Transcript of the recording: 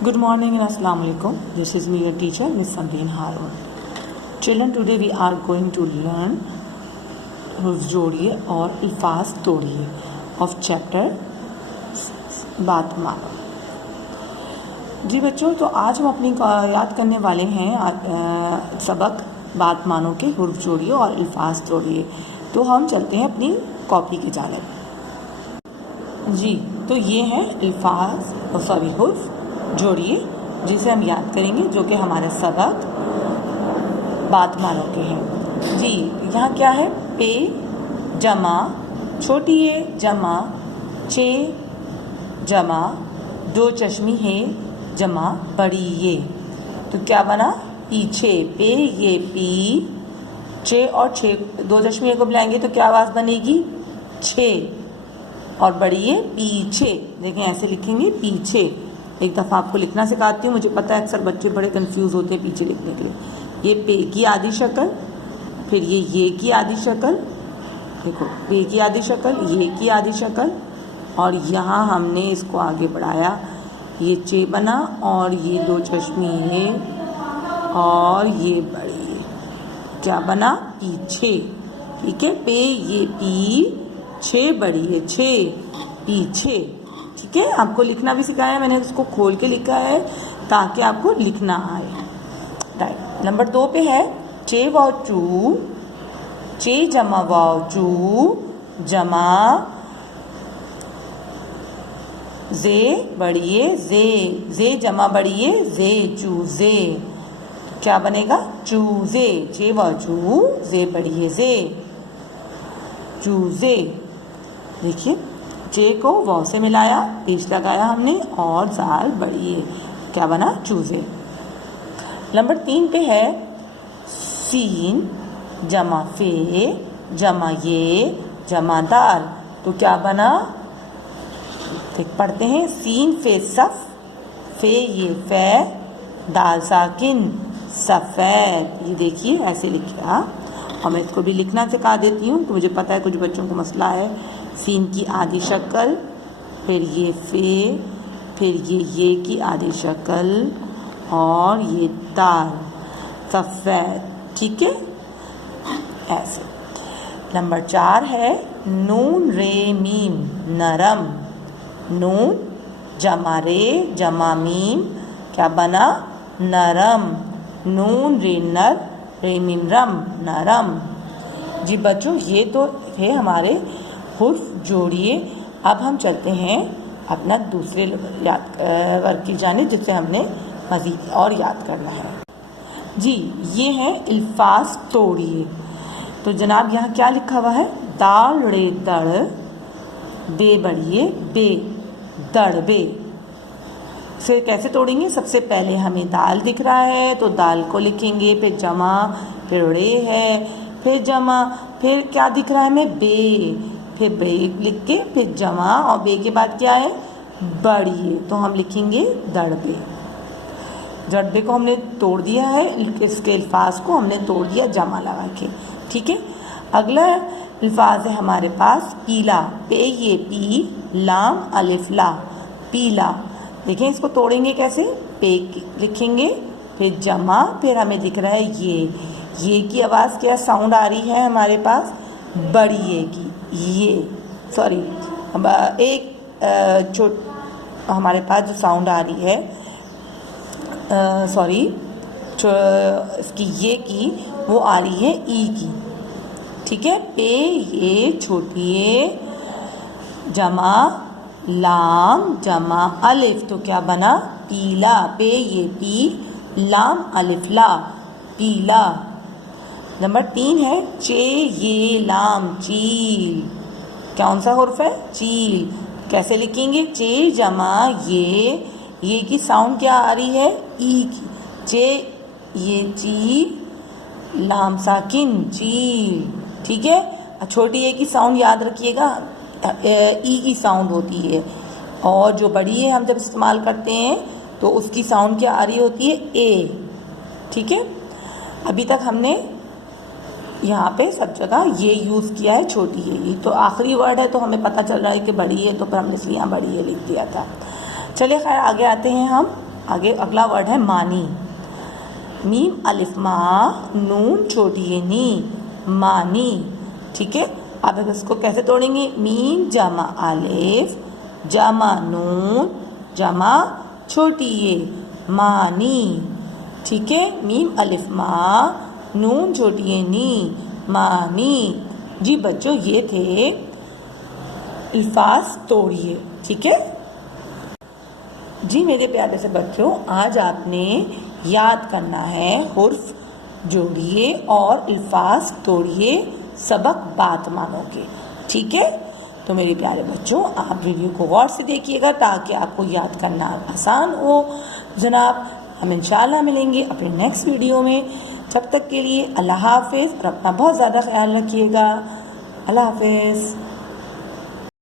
Good morning and Assalamu alaikum. This is me, your teacher, Miss Samreen Harun. Children, today we are going to learn हुर्फ जोड़िए और अल्फाज तोड़िए of chapter बात मानो। जी बच्चों, तो आज हम अपनी याद करने वाले हैं सबक बात मानो के हुर्फ जोड़िए और अल्फाज तोड़िए। तो हम चलते हैं अपनी कॉपी की जानिब। जी, तो ये है हुर्फ जोड़िए जिसे हम याद करेंगे, जो कि हमारे सबक बात मानो के हैं। जी, यहाँ क्या है? पे जमा छोटी ए जमा चे जमा दो चश्मी है जमा बड़ी ये। तो क्या बना? पीछे। पे ये पी चे और छे दो चश्मी को बुलाएंगे तो क्या आवाज़ बनेगी? छे। और बड़ी ये पीछे। देखें ऐसे लिखेंगे पीछे। एक दफ़ा आपको लिखना सिखाती हूँ। मुझे पता है अक्सर बच्चे बड़े कंफ्यूज होते हैं पीछे लिखने के लिए। ये पे की आधी शक्ल, फिर ये की आधी शक्ल, देखो पे की आधी शक्ल, ये की आधी शक्ल, और यहाँ हमने इसको आगे बढ़ाया, ये चे बना और ये दो चश्मी है और ये बड़ी है। क्या बना? पीछे। ठीक है, पे ये पी छे बड़ी है छे पीछे। ठीक है, आपको लिखना भी सिखाया, मैंने उसको खोल के लिखा है ताकि आपको लिखना आए। राइट। नंबर 2 पे है चे वाव चू, चे जमा वाव चू जमा जे बड़िए जे जमा बड़िए जे चूजे। क्या बनेगा? चूजे। चे वाव चू जे बड़िए जे चूजे। देखिए, चे को वाव से मिलाया, पेश लगाया हमने और जाल बड़ी है। क्या बना? चूजे। नंबर 3 पे है सीन जमा फे जमा ये जमादार। तो क्या बना? देख पढ़ते हैं, सीन फे सफ, फे ये फे, दाल साकिन सफ़ेद। ये देखिए ऐसे लिखा, और मैं इसको भी लिखना सिखा देती हूँ। तो मुझे पता है कुछ बच्चों को मसला है। सीन की आधी शक्ल, फिर ये फे, फिर ये की आधी शक्ल और ये दाल सफ़ेद। ठीक है, ऐसे। नंबर 4 है नून रे मीम नरम। नून जमा रे जमा मीम। क्या बना? नरम। नून रे नर रे मीम रम नरम। जी बच्चों, ये तो थे हमारे हुर्फ जोड़िए। अब हम चलते हैं अपना दूसरे वर्क की जानिब, जिससे हमने मज़ीद और याद करना है। जी, ये है अल्फाज तोड़िए। तो जनाब यहाँ क्या लिखा हुआ है? दाल रे दड़ बे बड़िए बे दड़ बे। फिर कैसे तोड़ेंगे? सबसे पहले हमें दाल दिख रहा है तो दाल को लिखेंगे, फिर जमा, फिर रे है, फिर जमा, फिर क्या दिख रहा है हमें? बे, फिर बे लिख के फिर जमा, और बे के बाद क्या है? बड़ी। तो हम लिखेंगे दड़बे। दड़बे को हमने तोड़ दिया है, इसके अल्फाज को हमने तोड़ दिया जमा लगा के। ठीक है, अगला अल्फाज है हमारे पास पीला। पे ये पी लाम अलिफ ला पीला। देखें इसको तोड़ेंगे कैसे? पे लिखेंगे, फिर जमा, फिर हमें दिख रहा है ये की आवाज़ क्या साउंड आ रही है हमारे पास? बड़ी ये की। ये सॉरी, एक हमारे पास जो साउंड आ रही है सॉरी इसकी ये की, वो आ रही है ई की। ठीक है, पे ये छोटी ए जमा लाम जमा अलिफ। तो क्या बना? पीला। पे ये पी लाम अलिफ ला पीला। नंबर 3 है चे ये लाम चील। कौन सा हुर्फ है? चील। कैसे लिखेंगे? चे जमा ये की साउंड क्या आ रही है? ई की। चे ये चील लाम साकिन चील। ठीक है, छोटी ए की साउंड याद रखिएगा, ई की साउंड होती है, और जो बड़ी है हम जब इस्तेमाल करते हैं तो उसकी साउंड क्या आ रही होती है? ए। ठीक है, अभी तक हमने यहाँ पे सब जगह ये यूज़ किया है छोटी है। ये तो आखिरी वर्ड है तो हमें पता चल रहा है कि बड़ी है, तो फिर हमने इसलिए यहाँ बड़ी है लिख दिया था। चलिए खैर आगे आते हैं हम। आगे अगला वर्ड है मानी। मीम अलिफ मा नून छोटी ये नी, मानी। ठीक है, अब इसको कैसे तोड़ेंगे? मीम जमा अलिफ जमा नून जमा छोटी ये, मानी। ठीक है, मीम अलिफ मा नून छोटी ये नी, मानी। जी बच्चों, ये थे अल्फाज तोड़िए। ठीक है जी मेरे प्यारे से बच्चों, आज आपने याद करना है हुर्फ जोड़िए और अल्फाज तोड़िए, सबक बात मानोगे। ठीक है, तो मेरे प्यारे बच्चों, आप वीडियो को गौर से देखिएगा ताकि आपको याद करना आसान हो। जनाब, हम इंशाल्लाह मिलेंगे अपने नेक्स्ट वीडियो में। जब तक के लिए अल्लाह हाफिज़ और अपना बहुत ज़्यादा ख्याल रखिएगा। अल्लाह हाफिज़।